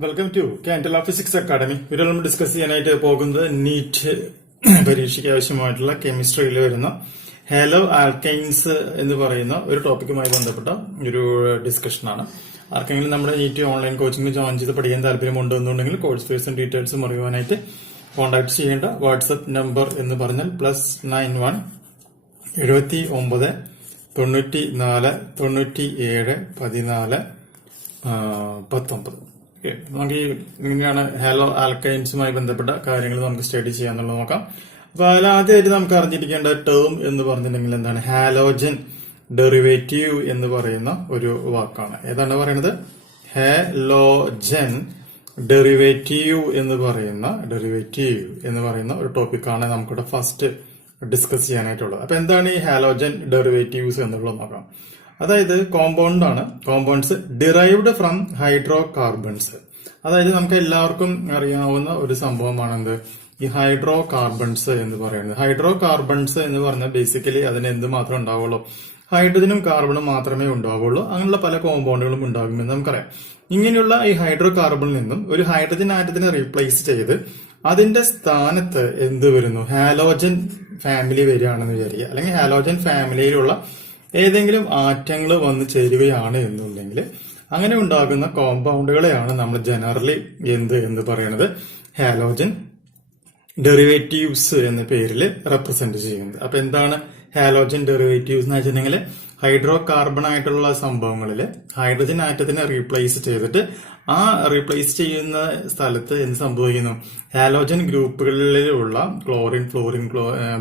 Welcome to Candela physics academy. ഇവിടെ നമ്മൾ discuss ചെയ്യാനായിട്ട് പോകുന്നത് നീറ്റ് പരീക്ഷയ്ക്ക് ആവശ്യമായിട്ടുള്ള കെമിസ്ട്രിയിൽ വരുന്ന ഹാലോ ആൽക്കൈൻസ് എന്ന് പറയുന്ന ഒരു ടോപ്പിക്കുമായി ബന്ധപ്പെട്ട ഒരു ഡിസ്കഷനാണ്. ആർക്കെങ്കിലും നമ്മുടെ നീറ്റ് ഓൺലൈൻ കോച്ചിങ് ജോയിൻ ചെയ്ത് പഠിക്കാൻ താല്പര്യമുണ്ട് എന്നുണ്ടെങ്കിൽ കോഴ്സ് ഫീസും ഡീറ്റെയിൽസും അറിയുവാനായിട്ട് കോൺടാക്ട് ചെയ്യേണ്ട വാട്സ്ആപ്പ് നമ്പർ എന്ന് പറഞ്ഞാൽ +91 79 94 97 14 19. നമുക്ക് ഇങ്ങനെയാണ് ഹാലോ ആൽക്കൈൻസുമായി ബന്ധപ്പെട്ട കാര്യങ്ങൾ നമുക്ക് സ്റ്റഡി ചെയ്യാന്നുള്ളത് നോക്കാം. അപ്പൊ അതിലാദ്യമായിട്ട് നമുക്ക് അറിഞ്ഞിരിക്കേണ്ട ടേം എന്ന് പറഞ്ഞിട്ടുണ്ടെങ്കിൽ എന്താണ്? ഹാലോജൻ ഡെറിവേറ്റീവ് എന്ന് പറയുന്ന ഒരു വാക്കാണ്. ഏതാണ് പറയുന്നത്? ഹാലോജൻ ഡെറിവേറ്റീവ് എന്ന് പറയുന്ന ഒരു ടോപ്പിക്കാണ് നമുക്കിവിടെ ഫസ്റ്റ് ഡിസ്കസ് ചെയ്യാനായിട്ടുള്ളത്. അപ്പൊ എന്താണ് ഈ ഹാലോജൻ ഡെറിവേറ്റീവ്സ് എന്നുള്ളത് നോക്കാം. അതായത് കോമ്പൗണ്ട് ആണ്. Compounds derived from hydro carbons. അതായത് നമുക്ക് എല്ലാവർക്കും അറിയാവുന്ന ഒരു സംഭവമാണ് എന്ത്? ഈ ഹൈഡ്രോ കാർബൺസ് എന്ന് പറയുന്നത്. ഹൈഡ്രോ കാർബൺസ് എന്ന് പറഞ്ഞാൽ ബേസിക്കലി അതിന് എന്ത് മാത്രമേ ഉണ്ടാവുള്ളൂ? ഹൈഡ്രജനും കാർബണും മാത്രമേ ഉണ്ടാവുള്ളൂ. അങ്ങനെയുള്ള പല കോമ്പൗണ്ടുകളും ഉണ്ടാകുമെന്ന് നമുക്കറിയാം. ഇങ്ങനെയുള്ള ഈ ഹൈഡ്രോ കാർബണിൽ നിന്നും ഒരു ഹൈഡ്രജൻ ആറ്റത്തിനെ റീപ്ലേസ് ചെയ്ത് അതിന്റെ സ്ഥാനത്ത് എന്ത് വരുന്നു? ഹാലോജൻ ഫാമിലി വരികയാണെന്ന് വിചാരിക്കുക. അല്ലെങ്കിൽ ഹാലോജൻ ഫാമിലിയിലുള്ള ഏതെങ്കിലും ആറ്റങ്ങൾ വന്ന് ചേരുകയാണ് എന്നുണ്ടെങ്കിൽ അങ്ങനെ ഉണ്ടാകുന്ന കോമ്പൗണ്ടുകളെയാണ് നമ്മൾ ജനറലി എന്ന് പറയുന്നത് ഹാലോജൻ ഡെറിവേറ്റീവ്സ് എന്ന പേരിൽ റെപ്രസെന്റ് ചെയ്യുന്നത്. അപ്പൊ എന്താണ് ഹാലോജൻ ഡെറിവേറ്റീവ്സ് എന്ന് വെച്ചിട്ടുണ്ടെങ്കിൽ ഹൈഡ്രോ കാർബൺ ആയിട്ടുള്ള സംഭവങ്ങളിൽ ഹൈഡ്രജൻ ആറ്റത്തിനെ റീപ്ലേസ് ചെയ്തിട്ട് ആ റീപ്ലേസ് ചെയ്യുന്ന സ്ഥലത്ത് എന്ത് സംഭവിക്കുന്നു? ഹാലോജൻ ഗ്രൂപ്പുകളിലുള്ള chlorine, fluorine,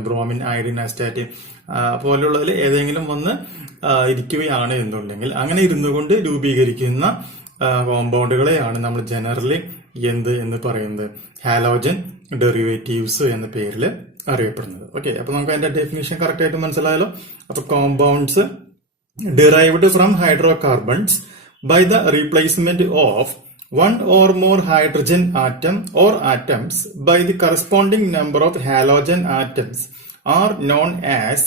bromine, iodine, astatine പോലുള്ളതിൽ ഏതെങ്കിലും വന്ന് ഇരിക്കുകയാണ് എന്നുണ്ടെങ്കിൽ അങ്ങനെ ഇരുന്നുകൊണ്ട് രൂപീകരിക്കുന്ന കോമ്പൗണ്ടുകളെയാണ് നമ്മൾ ജനറലി എന്ന് പറയുന്നത്? ഹാലോജൻ ഡെറിവേറ്റീവ്സ് എന്ന പേരിൽ അറിയപ്പെടുന്നത്. ഓക്കെ, അപ്പൊ നമുക്ക് അതിന്റെ ഡെഫിനിഷൻ കറക്റ്റ് ആയിട്ട് മനസ്സിലായല്ലോ. അപ്പൊ compounds derived from hydrocarbons by the replacement of one or more hydrogen atom or atoms by the corresponding number of halogen atoms are known as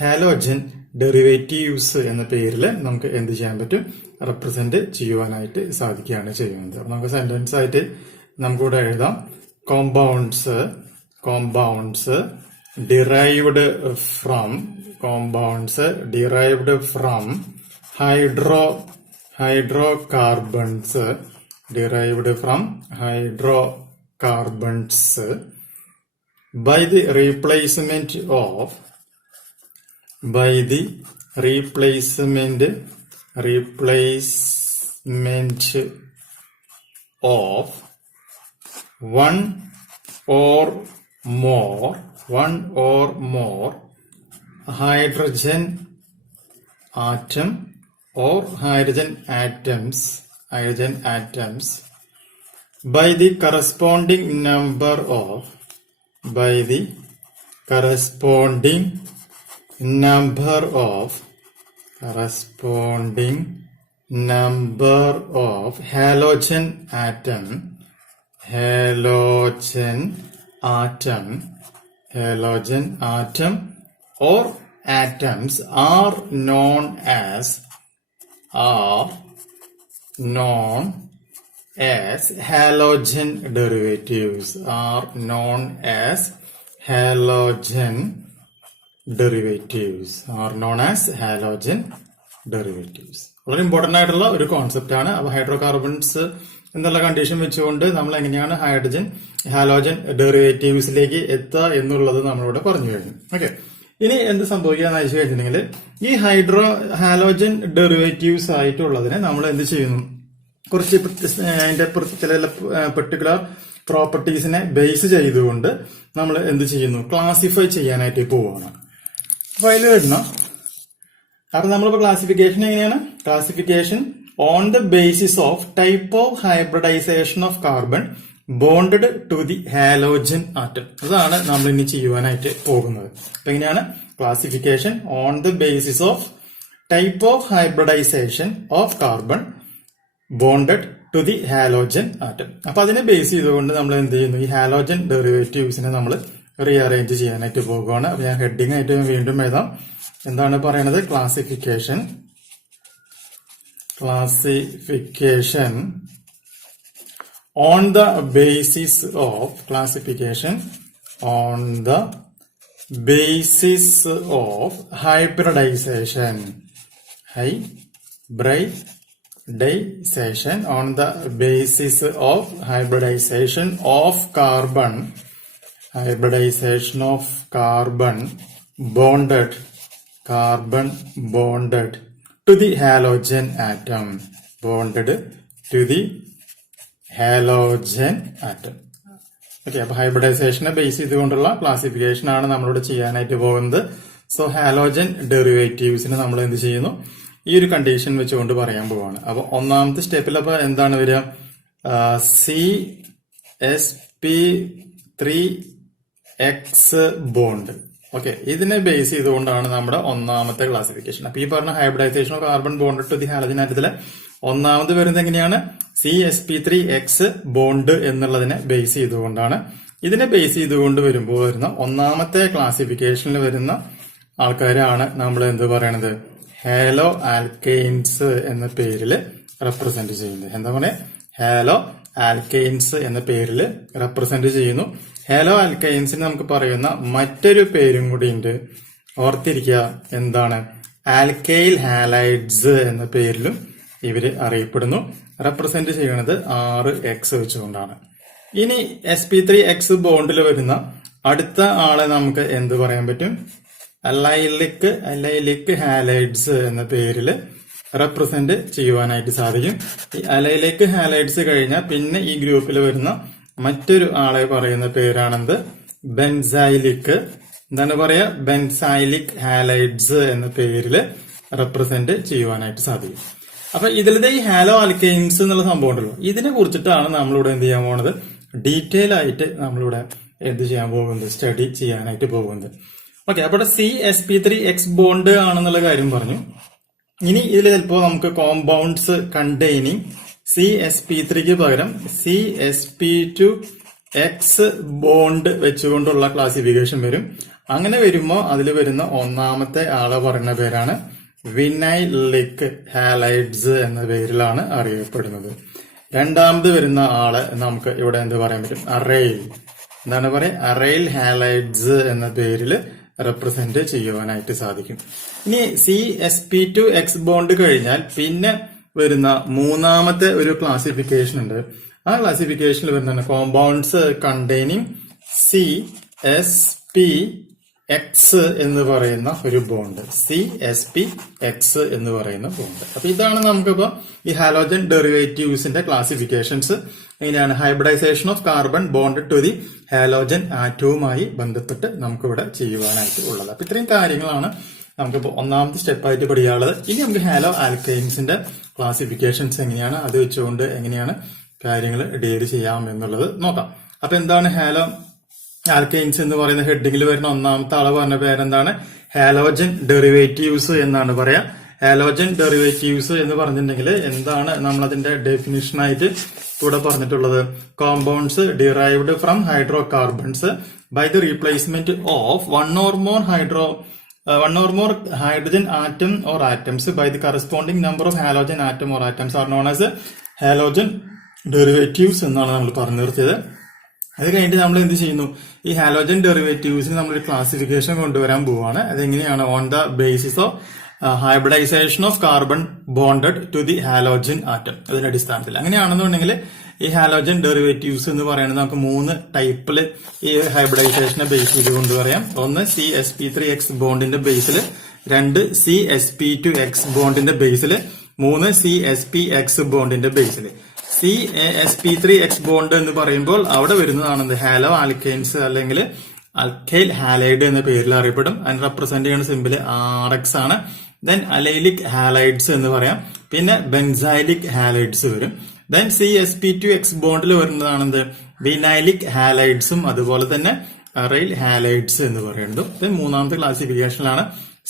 halogen derivatives എന്ന പേരിൽ നമുക്ക് എന്ത് ചെയ്യാൻ പറ്റും? റെപ്രസെന്റ് ചെയ്യുവാനായിട്ട് സാധിക്കുകയാണ് ചെയ്യുന്നത്. അപ്പൊ നമുക്ക് സെന്റൻസ് ആയിട്ട് നമുക്കിവിടെ എഴുതാം. Compounds derived from hydrocarbons by the replacement of one or more hydrogen atom or hydrogen atoms by the corresponding number of halogen atom or atoms are known as halogen derivatives. വളരെ important ആയിട്ടുള്ള ഒരു concept ആണ്. അപ്പൊ hydrocarbons എന്നുള്ള condition വെച്ചുകൊണ്ട് നമ്മൾ എങ്ങനെയാണ് halogen ഡെറിവേറ്റീവ്സിലേക്ക് എത്തുക എന്നുള്ളത് നമ്മളിവിടെ പറഞ്ഞു കഴിഞ്ഞു. ഓക്കെ, ഇനി എന്ത് സംഭവിക്കാന്ന് വെച്ച് കഴിഞ്ഞിട്ടുണ്ടെങ്കിൽ ഈ ഹാലോജൻ ഡെറിവേറ്റീവ്സ് ആയിട്ടുള്ളതിനെ നമ്മൾ എന്ത് ചെയ്യുന്നു? കുറച്ച് അതിന്റെ ചില പെർട്ടിക്കുലർ പ്രോപ്പർട്ടീസിനെ ബേസ് ചെയ്തുകൊണ്ട് നമ്മൾ എന്ത് ചെയ്യുന്നു? ക്ലാസിഫൈ ചെയ്യാനായിട്ട് പോവുകയാണ്. അപ്പൊ അതിൽ വരുന്ന അപ്പൊ നമ്മളിപ്പോ ക്ലാസിഫിക്കേഷൻ എങ്ങനെയാണ്? Classification on the basis of type of hybridization of carbon bonded to the halogen atom. അതാണ് നമ്മൾ ഇനി ചെയ്യുവാനായിട്ട് പോകുന്നത്. അപ്പൊ എങ്ങനെയാണ് classification? on the basis of type of hybridization of carbon bonded to the halogen atom. അപ്പൊ അതിനെ ബേസ് ചെയ്തുകൊണ്ട് നമ്മൾ എന്ത് ചെയ്യുന്നു? ഈ ഹാലോജൻ ഡെറിവേറ്റീവ്സിനെ നമ്മൾ റീഅറേഞ്ച് ചെയ്യാനായിട്ട് പോകുകയാണ്. അപ്പൊ ഞാൻ ഹെഡിങ് ആയിട്ട് വീണ്ടും എഴുതാം. എന്താണ് പറയണത്? Classification on the basis of classification, on the basis of hybridization, on the basis of hybridization of carbon bonded to the halogen atom, okay. അപ്പൊ ഹൈബ്രിഡൈസേഷനെ ബേസ് ചെയ്തുകൊണ്ടുള്ള ക്ലാസിഫിക്കേഷൻ ആണ് നമ്മളിവിടെ ചെയ്യാനായിട്ട് പോകുന്നത്. സോ ഹാലോജൻ ഡെറിവേറ്റീവ്സിന് നമ്മൾ എന്ത് ചെയ്യുന്നു, ഈ ഒരു കണ്ടീഷൻ വെച്ചുകൊണ്ട് പറയാൻ പോവാണ്. അപ്പൊ ഒന്നാമത്തെ സ്റ്റെപ്പിൽ അപ്പൊ എന്താണ് വരിക, CsP3X ബോണ്ട്. ഓക്കെ, ഇതിനെ ബേസ് ചെയ്തുകൊണ്ടാണ് നമ്മുടെ ഒന്നാമത്തെ ക്ലാസിഫിക്കേഷൻ. അപ്പൊ ഈ പറഞ്ഞ hybridisation of carbon bond to the halogen ആറ്റത്തിലെ ഒന്നാമത് വരുന്നത് എങ്ങനെയാണ്, CsP3X ബോണ്ട് എന്നുള്ളതിനെ ബേസ് ചെയ്തുകൊണ്ടാണ്. ഇതിനെ ബേസ് ചെയ്തുകൊണ്ട് വരുന്ന ഒന്നാമത്തെ ക്ലാസിഫിക്കേഷനിൽ വരുന്ന ആൾക്കാരാണ് നമ്മൾ എന്ത് പറയണത്, ഹാലോ ആൽക്കെയിൻസ് എന്ന പേരിൽ റെപ്രസെന്റ് ചെയ്യുന്നത്. എന്താ പറയാ, ഹാലോ ആൽക്കെയിൻസ് എന്ന പേരിൽ റെപ്രസെന്റ് ചെയ്യുന്നു. ഹാലോ ആൽക്കെയിൻസിന് നമുക്ക് പറയുന്ന മറ്റൊരു പേരും കൂടി ഉണ്ട്, ഓർത്തിരിക്കുക. എന്താണ്, ആൽക്കൈൽ ഹാലൈഡ്സ് എന്ന പേരിലും ഇവര് അറിയപ്പെടുന്നു. റെപ്രസെന്റ് ചെയ്യുന്നത് 6X വെച്ചുകൊണ്ടാണ്. ഇനി sp3X ബോണ്ടിൽ വരുന്ന അടുത്ത ആളെ നമുക്ക് എന്ത് പറയാൻ പറ്റും, അലൈലിക് ഹാലൈഡ്സ് എന്ന പേരിൽ റെപ്രസെന്റ് ചെയ്യുവാനായിട്ട് സാധിക്കും. ഈ അലൈലിക് ഹാലൈഡ്സ് കഴിഞ്ഞാൽ പിന്നെ ഈ ഗ്രൂപ്പിൽ വരുന്ന മറ്റൊരു ആളെ പറയുന്ന പേരാണെന്ത്, ബെൻസൈലിക്. എന്താണ് പറയാ, ബെൻസൈലിക് ഹാലൈഡ്സ് എന്ന പേരിൽ റെപ്രസെന്റ് ചെയ്യുവാനായിട്ട് സാധിക്കും. അപ്പൊ ഇതിലത്തെ ഈ ഹാലോ ആൽക്കെയിൻസ് എന്നുള്ള സംഭവം ഉണ്ടല്ലോ, ഇതിനെ കുറിച്ചിട്ടാണ് നമ്മളിവിടെ എന്ത് ചെയ്യാൻ പോകുന്നത്, ഡീറ്റെയിൽ ആയിട്ട് നമ്മളിവിടെ എന്ത് ചെയ്യാൻ പോകുന്നത്, സ്റ്റഡി ചെയ്യാനായിട്ട് പോകുന്നത്. ഓക്കെ, അപ്പോൾ CsP3X ബോണ്ട് ആണെന്നുള്ള കാര്യം പറഞ്ഞു. ഇനി ഇതിൽ ചിലപ്പോൾ നമുക്ക് കോമ്പൗണ്ട്സ് കണ്ടെയ്നിങ് CsP3ക്ക് പകരം CsP2X ബോണ്ട് വെച്ചുകൊണ്ടുള്ള ക്ലാസിഫിക്കേഷൻ വരും. അങ്ങനെ വരുമ്പോൾ അതിൽ വരുന്ന ഒന്നാമത്തെ ആളെ പറയുന്ന പേരാണ് വിനൈലിക് ഹാലൈഡ്സ് എന്ന പേരിലാണ് അറിയപ്പെടുന്നത്. രണ്ടാമത് വരുന്ന ആള് നമുക്ക് ഇവിടെ എന്ത് പറയാൻ പറ്റും, എന്താണ് പറയാ, അറൈൽ ഹാലൈഡ്സ് എന്ന പേരിൽ റെപ്രസെന്റ് ചെയ്യുവാനായിട്ട് സാധിക്കും. ഇനി CsP2X ബോണ്ട് കഴിഞ്ഞാൽ പിന്നെ വരുന്ന മൂന്നാമത്തെ ഒരു ക്ലാസിഫിക്കേഷൻ ഉണ്ട്. ആ ക്ലാസിഫിക്കേഷനിൽ വരുന്ന കോമ്പൗണ്ട്സ് കണ്ടെയ്നിങ് CsP(X) എന്ന് പറയുന്ന ഒരു ബോണ്ട്, CsP(X) എന്ന് പറയുന്ന ബോണ്ട്. അപ്പൊ ഇതാണ് നമുക്കിപ്പോ ഈ ഹാലോജൻ ഡെറിവേറ്റീവ്സിന്റെ ക്ലാസിഫിക്കേഷൻസ്. എങ്ങനെയാണ് hybridisation of carbon bond to the halogen ആറ്റവുമായി ബന്ധപ്പെട്ട് നമുക്കിവിടെ ചെയ്യുവാനായിട്ട് ഉള്ളത്. അപ്പൊ ഇത്രയും കാര്യങ്ങളാണ് നമുക്കിപ്പോ ഒന്നാമത്തെ സ്റ്റെപ്പായിട്ട് പഠിക്കാനുള്ളത്. ഇനി നമുക്ക് ഹാലോ ആൽക്കൈൻസിന്റെ ക്ലാസിഫിക്കേഷൻസ് എങ്ങനെയാണ്, അത് വെച്ചുകൊണ്ട് എങ്ങനെയാണ് കാര്യങ്ങൾ ഡീൽ ചെയ്യാം എന്നുള്ളത് നോക്കാം. അപ്പൊ എന്താണ് ഹാലോ ആൽക്കൈൻസ് എന്ന് പറയുന്ന ഹെഡിങ്ങിൽ വരുന്ന ഒന്നാമത്തെ ആള് പറഞ്ഞ പേരെന്താണ്, ഹാലോജൻ ഡെറിവേറ്റീവ്സ് എന്നാണ് പറയാ. ഹാലോജൻ ഡെറിവേറ്റീവ്സ് എന്ന് പറഞ്ഞിട്ടുണ്ടെങ്കിൽ എന്താണ് നമ്മളതിന്റെ ഡെഫിനിഷനായിട്ട് ഇവിടെ പറഞ്ഞിട്ടുള്ളത്, compounds derived from hydrocarbons by the replacement of one or more hydrogen atom or atoms by the corresponding number of halogen atom or atoms are known as halogen derivatives എന്നാണ് നമ്മൾ പറഞ്ഞു നിർത്തിയത്. അത് കഴിഞ്ഞിട്ട് നമ്മൾ എന്ത് ചെയ്യുന്നു, ഈ ഹാലോജൻ ഡെറിവേറ്റീവ്സിന് നമ്മളൊരു ക്ലാസിഫിക്കേഷൻ കൊണ്ടുവരാൻ പോവാണ്. അതെങ്ങനെയാണ്, on the basis of hybridisation of carbon bonded to the halogen atom. അതിന്റെ അടിസ്ഥാനത്തിൽ അങ്ങനെയാണെന്നുണ്ടെങ്കിൽ ഈ ഹാലോജൻ ഡെറിവേറ്റീവ്സ് എന്ന് പറയുന്നത് നമുക്ക് 3 ടൈപ്പിൽ ഈ ഹൈബ്രിഡൈസേഷനെ ബേസ് ചെയ്ത് കൊണ്ടുപറയാം. ഒന്ന് CsP3X ബോണ്ടിന്റെ ബേസിൽ, 2 CsP2X ബോണ്ടിന്റെ ബേസിൽ, 3 CsPX ബോണ്ടിന്റെ ബേസിൽ. CsP3X ബോണ്ട് എന്ന് പറയുമ്പോൾ അവിടെ വരുന്നതാണ് ഹാലോ ആൽക്കൈൻസ് അല്ലെങ്കിൽ അൽക്കൈൽ ഹാലൈഡ് എന്ന പേരിൽ അറിയപ്പെടും. അതിന് റെപ്രസെന്റ് ചെയ്യുന്ന സിമ്പിൾ RX ആണ്. ദെൻ അലൈലിക് ഹാലൈഡ്സ് എന്ന് പറയാം. പിന്നെ ബെൻസൈലിക് ഹാലൈഡ്സ് വരും. ദെൻ CsP2X ബോണ്ടിൽ വരുന്നതാണെന്ത്, വിനൈലിക് ഹാലൈഡ്സും അതുപോലെ തന്നെ അറൈൽ ഹാലൈഡ്സ് എന്ന് പറയുന്നുണ്ട്. ദെൻ മൂന്നാമത്തെ ക്ലാസിഫിക്കേഷനിലാണ്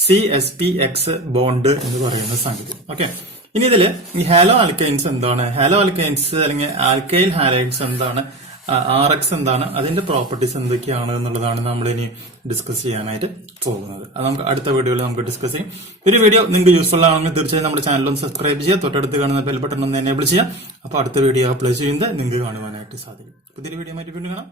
CsPX ബോണ്ട് എന്ന് പറയുന്ന സംഗതി. ഓക്കെ, ഇനി ഇതില് ഈ ഹാലോ ആൽക്കൈൻസ് എന്താണ്, ഹാലോ ആൽക്കൈൻസ് അല്ലെങ്കിൽ ആൽക്കൈൽ ഹാലൈഡ്സ് എന്താണ്, RX എന്താണ്, അതിന്റെ പ്രോപ്പർട്ടീസ് എന്തൊക്കെയാണ് എന്നുള്ളതാണ് നമ്മൾ ഇനി ഡിസ്കസ് ചെയ്യാനായിട്ട് പോകുന്നത്. അത് നമുക്ക് അടുത്ത വീഡിയോയിൽ നമുക്ക് ഡിസ്കസ് ചെയ്യും. ഒരു വീഡിയോ നിങ്ങൾക്ക് യൂസ്ഫുൾ ആണെങ്കിൽ തീർച്ചയായും നമ്മുടെ ചാനൽ ഒന്ന് സബ്സ്ക്രൈബ് ചെയ്യുക, തൊട്ടടുത്ത് കാണുന്ന ബെൽ ബട്ടൺ ഒന്ന് എനേബിൾ ചെയ്യുക. അപ്പോൾ അടുത്ത വീഡിയോ അപ്ലോഡ് ചെയ്യുന്നത് നിങ്ങൾക്ക് കാണുവാനായിട്ട് സാധിക്കും. പുതിയൊരു വീഡിയോ മാറ്റി വീണ്ടും കാണാം.